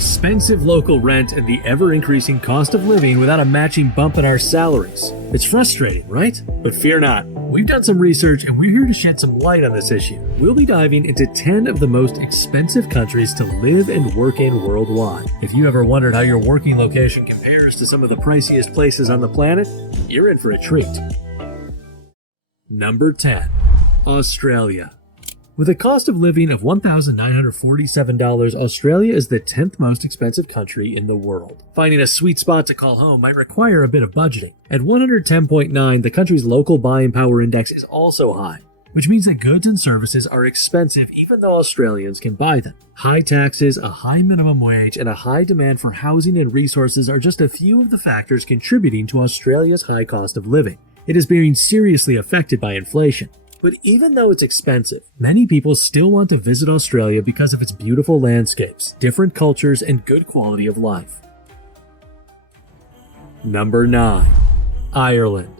expensive local rent and the ever-increasing cost of living without a matching bump in our salaries. It's frustrating, right? But fear not. We've done some research and we're here to shed some light on this issue. We'll be diving into 10 of the most expensive countries to live and work in worldwide. If you ever wondered how your working location compares to some of the priciest places on the planet, you're in for a treat. Number 10. Australia. With a cost of living of $1,947, Australia is the 10th most expensive country in the world. Finding a sweet spot to call home might require a bit of budgeting. At 110.9, the country's local buying power index is also high, which means that goods and services are expensive even though Australians can buy them. High taxes, a high minimum wage, and a high demand for housing and resources are just a few of the factors contributing to Australia's high cost of living. It is being seriously affected by inflation. But even though it's expensive, many people still want to visit Australia because of its beautiful landscapes, different cultures, and good quality of life. Number 9. Ireland.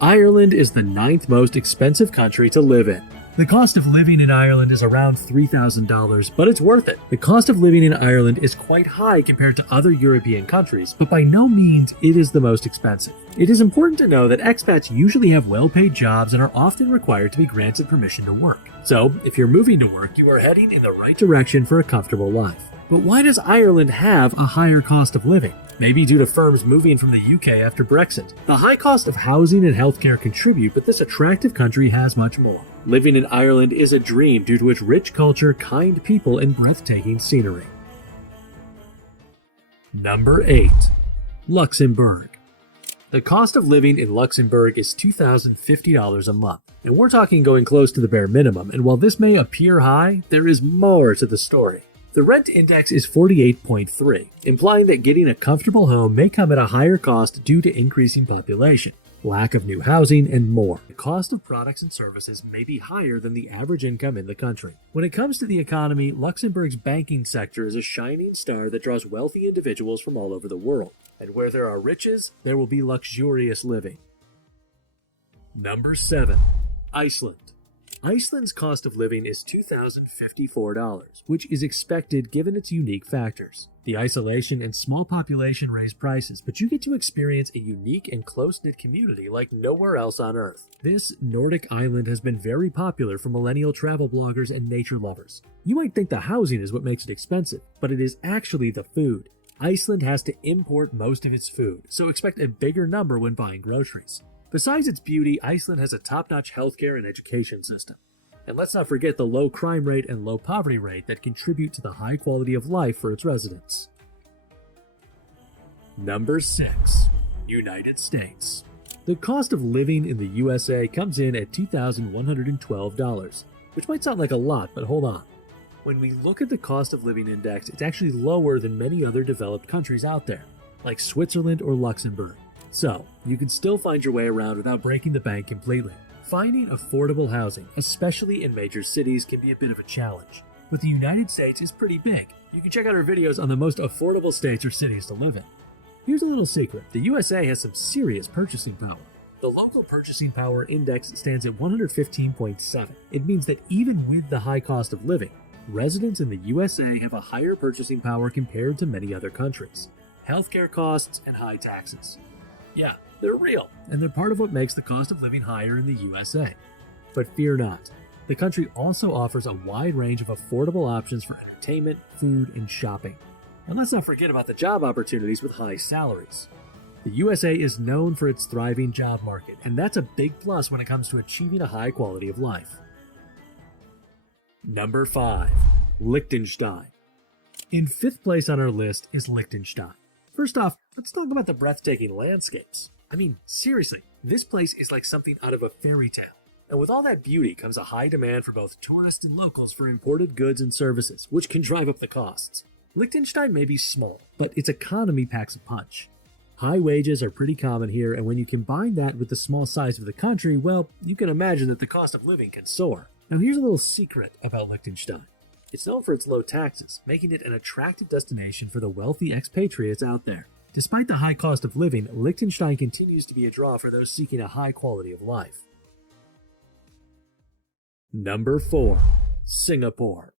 Ireland is the 9th most expensive country to live in. The cost of living in Ireland is around $3,000, but it's worth it. The cost of living in Ireland is quite high compared to other European countries, but by no means it is the most expensive. It is important to know that expats usually have well-paid jobs and are often required to be granted permission to work. So, if you're moving to work, you are heading in the right direction for a comfortable life. But why does Ireland have a higher cost of living? Maybe due to firms moving from the UK after Brexit. The high cost of housing and healthcare contribute, but this attractive country has much more. Living in Ireland is a dream due to its rich culture, kind people, and breathtaking scenery. Number 8. Luxembourg. The cost of living in Luxembourg is $2,050 a month. And we're talking going close to the bare minimum, and while this may appear high, there is more to the story. The rent index is 48.3, implying that getting a comfortable home may come at a higher cost due to increasing population, lack of new housing, and more. The cost of products and services may be higher than the average income in the country. When it comes to the economy, Luxembourg's banking sector is a shining star that draws wealthy individuals from all over the world. And where there are riches, there will be luxurious living. Number 7. Iceland. Iceland's cost of living is $2,054, which is expected given its unique factors. The isolation and small population raise prices, but you get to experience a unique and close-knit community like nowhere else on Earth. This Nordic island has been very popular for millennial travel bloggers and nature lovers. You might think the housing is what makes it expensive, but it is actually the food. Iceland has to import most of its food, so expect a bigger number when buying groceries. Besides its beauty, Iceland has a top-notch healthcare and education system. And let's not forget the low crime rate and low poverty rate that contribute to the high quality of life for its residents. Number 6. United States. The cost of living in the USA comes in at $2,112, which might sound like a lot, but hold on. When we look at the cost of living index, it's actually lower than many other developed countries out there, like Switzerland or Luxembourg. So, you can still find your way around without breaking the bank completely. Finding affordable housing, especially in major cities, can be a bit of a challenge. But the United States is pretty big. You can check out our videos on the most affordable states or cities to live in. Here's a little secret. The USA has some serious purchasing power. The local purchasing power index stands at 115.7. It means that even with the high cost of living, residents in the USA have a higher purchasing power compared to many other countries. Healthcare costs and high taxes. Yeah, they're real, and they're part of what makes the cost of living higher in the USA. But fear not. The country also offers a wide range of affordable options for entertainment, food, and shopping. And let's not forget about the job opportunities with high salaries. The USA is known for its thriving job market, and that's a big plus when it comes to achieving a high quality of life. Number 5. Liechtenstein. In 5th place on our list is Liechtenstein. First off, let's talk about the breathtaking landscapes. I mean, seriously, this place is like something out of a fairy tale. And with all that beauty comes a high demand for both tourists and locals for imported goods and services, which can drive up the costs. Liechtenstein may be small, but its economy packs a punch. High wages are pretty common here, and when you combine that with the small size of the country, well, you can imagine that the cost of living can soar. Now here's a little secret about Liechtenstein. It's known for its low taxes, making it an attractive destination for the wealthy expatriates out there. Despite the high cost of living, Liechtenstein continues to be a draw for those seeking a high quality of life. Number 4. Singapore.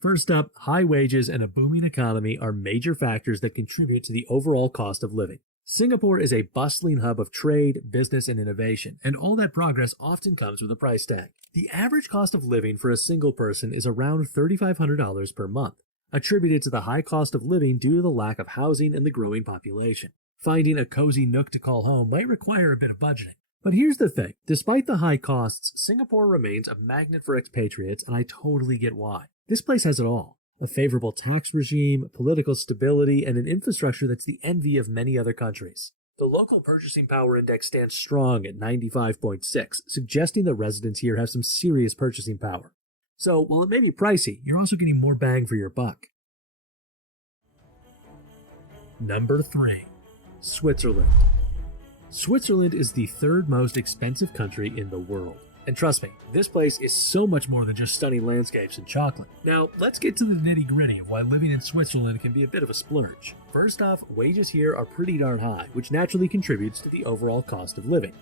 First up, high wages and a booming economy are major factors that contribute to the overall cost of living. Singapore is a bustling hub of trade, business, and innovation, and all that progress often comes with a price tag. The average cost of living for a single person is around $3,500 per month, attributed to the high cost of living due to the lack of housing and the growing population. Finding a cozy nook to call home might require a bit of budgeting. But here's the thing, despite the high costs, Singapore remains a magnet for expatriates, and I totally get why. This place has it all. A favorable tax regime, political stability, and an infrastructure that's the envy of many other countries. The local purchasing power index stands strong at 95.6, suggesting that residents here have some serious purchasing power. So, while it may be pricey, you're also getting more bang for your buck. Number 3. Switzerland. Switzerland is the third most expensive country in the world. And trust me, this place is so much more than just stunning landscapes and chocolate. Now, let's get to the nitty-gritty of why living in Switzerland can be a bit of a splurge. First off, wages here are pretty darn high, which naturally contributes to the overall cost of living.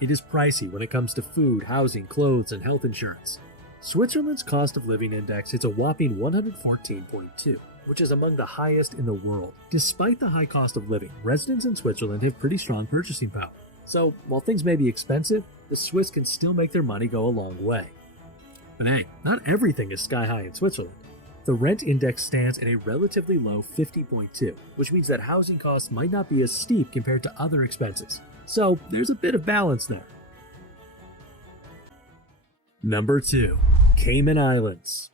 It is pricey when it comes to food, housing, clothes, and health insurance. Switzerland's cost of living index hits a whopping 114.2, which is among the highest in the world. Despite the high cost of living, residents in Switzerland have pretty strong purchasing power. So, while things may be expensive, the Swiss can still make their money go a long way. But hey, not everything is sky high in Switzerland. The rent index stands at a relatively low 50.2, which means that housing costs might not be as steep compared to other expenses. So, there's a bit of balance there. Number 2. Cayman Islands.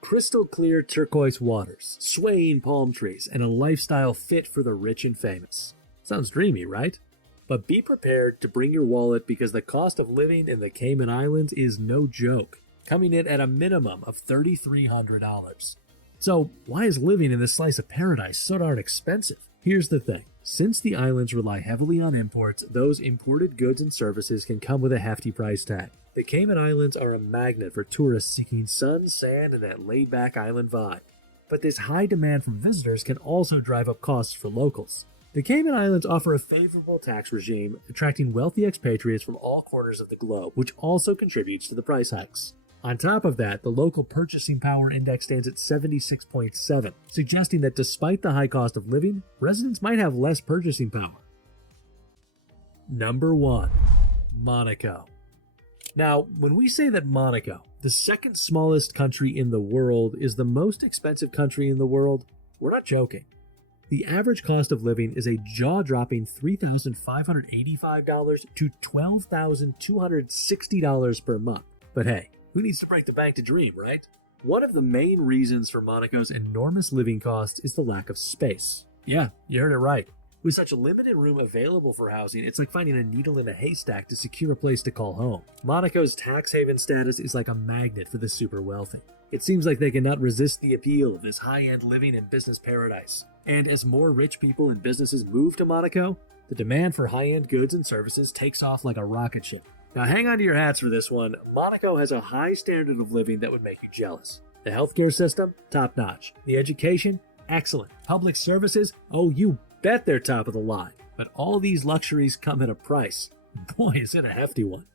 Crystal clear turquoise waters, swaying palm trees, and a lifestyle fit for the rich and famous. Sounds dreamy, right? But be prepared to bring your wallet because the cost of living in the Cayman Islands is no joke, coming in at a minimum of $3,300. So why is living in this slice of paradise so darn expensive? Here's the thing. Since the islands rely heavily on imports, those imported goods and services can come with a hefty price tag. The Cayman Islands are a magnet for tourists seeking sun, sand, and that laid-back island vibe. But this high demand from visitors can also drive up costs for locals. The Cayman Islands offer a favorable tax regime, attracting wealthy expatriates from all corners of the globe, which also contributes to the price hikes. On top of that, the local purchasing power index stands at 76.7, suggesting that despite the high cost of living, residents might have less purchasing power. Number 1. Monaco. Now, when we say that Monaco, the second smallest country in the world, is the most expensive country in the world, we're not joking. The average cost of living is a jaw-dropping $3,585 to $12,260 per month. But hey, who needs to break the bank to dream, right? One of the main reasons for Monaco's enormous living costs is the lack of space. Yeah, you heard it right. With such a limited room available for housing, it's like finding a needle in a haystack to secure a place to call home. Monaco's tax haven status is like a magnet for the super wealthy. It seems like they cannot resist the appeal of this high-end living and business paradise. And as more rich people and businesses move to Monaco, the demand for high-end goods and services takes off like a rocket ship. Now hang on to your hats for this one. Monaco has a high standard of living that would make you jealous. The healthcare system, top-notch. The education, excellent. Public services, oh, you bet they're top of the line. But all these luxuries come at a price. Boy, is it a hefty one.